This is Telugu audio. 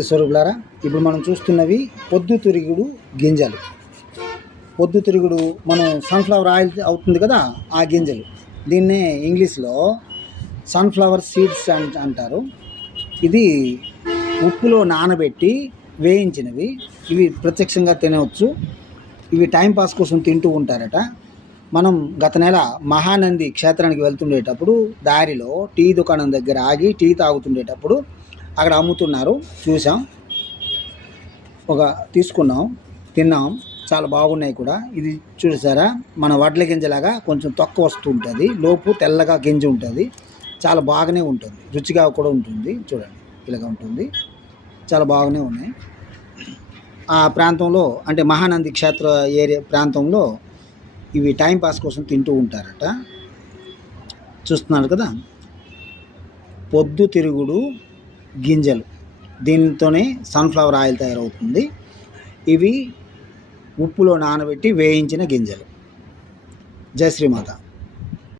స్వరూపులారా ఇప్పుడు మనం చూస్తున్నవి పొద్దుతిరుగుడు గింజలు. పొద్దుతిరుగుడు మనం సన్ఫ్లవర్ ఆయిల్ అవుతుంది కదా ఆ గింజలు. దీన్నే ఇంగ్లీష్లో సన్ఫ్లవర్ సీడ్స్ అంట అంటారు. ఇది ఉప్పులో నానబెట్టి వేయించినవి. ఇవి ప్రత్యక్షంగా తినవచ్చు. ఇవి టైంపాస్ కోసం తింటూ ఉంటారట. మనం గత నెల మహానంది క్షేత్రానికి వెళ్తుండేటప్పుడు దారిలో టీ దుకాణం దగ్గర ఆగి టీ తాగుతుండేటప్పుడు అక్కడ అమ్ముతున్నారు. చూసాం ఒక తీసుకున్నాం. తిన్నాం. చాలా బాగున్నాయి కూడా. ఇది చూసారా? మన వడ్ల గింజలాగా కొంచెం తక్కువ వస్తూ ఉంటుంది లోపు తెల్లగా గింజ ఉంటుంది. చాలా బాగానే ఉంటుంది. రుచిగా కూడా ఉంటుంది. చూడండి. ఇలాగ ఉంటుంది. చాలా బాగానే ఉన్నాయి. ఆ ప్రాంతంలో అంటే మహానంది క్షేత్ర ఏరియా ప్రాంతంలో ఇవి టైంపాస్ కోసం తింటూ ఉంటారట. చూస్తున్నారు కదా? పొద్దు తిరుగుడు గింజలు. దీనితోనే సన్ఫ్లవర్ ఆయిల్ తయారవుతుంది. ఇవి ఉప్పులో నానబెట్టి వేయించిన గింజలు. జై శ్రీమాత.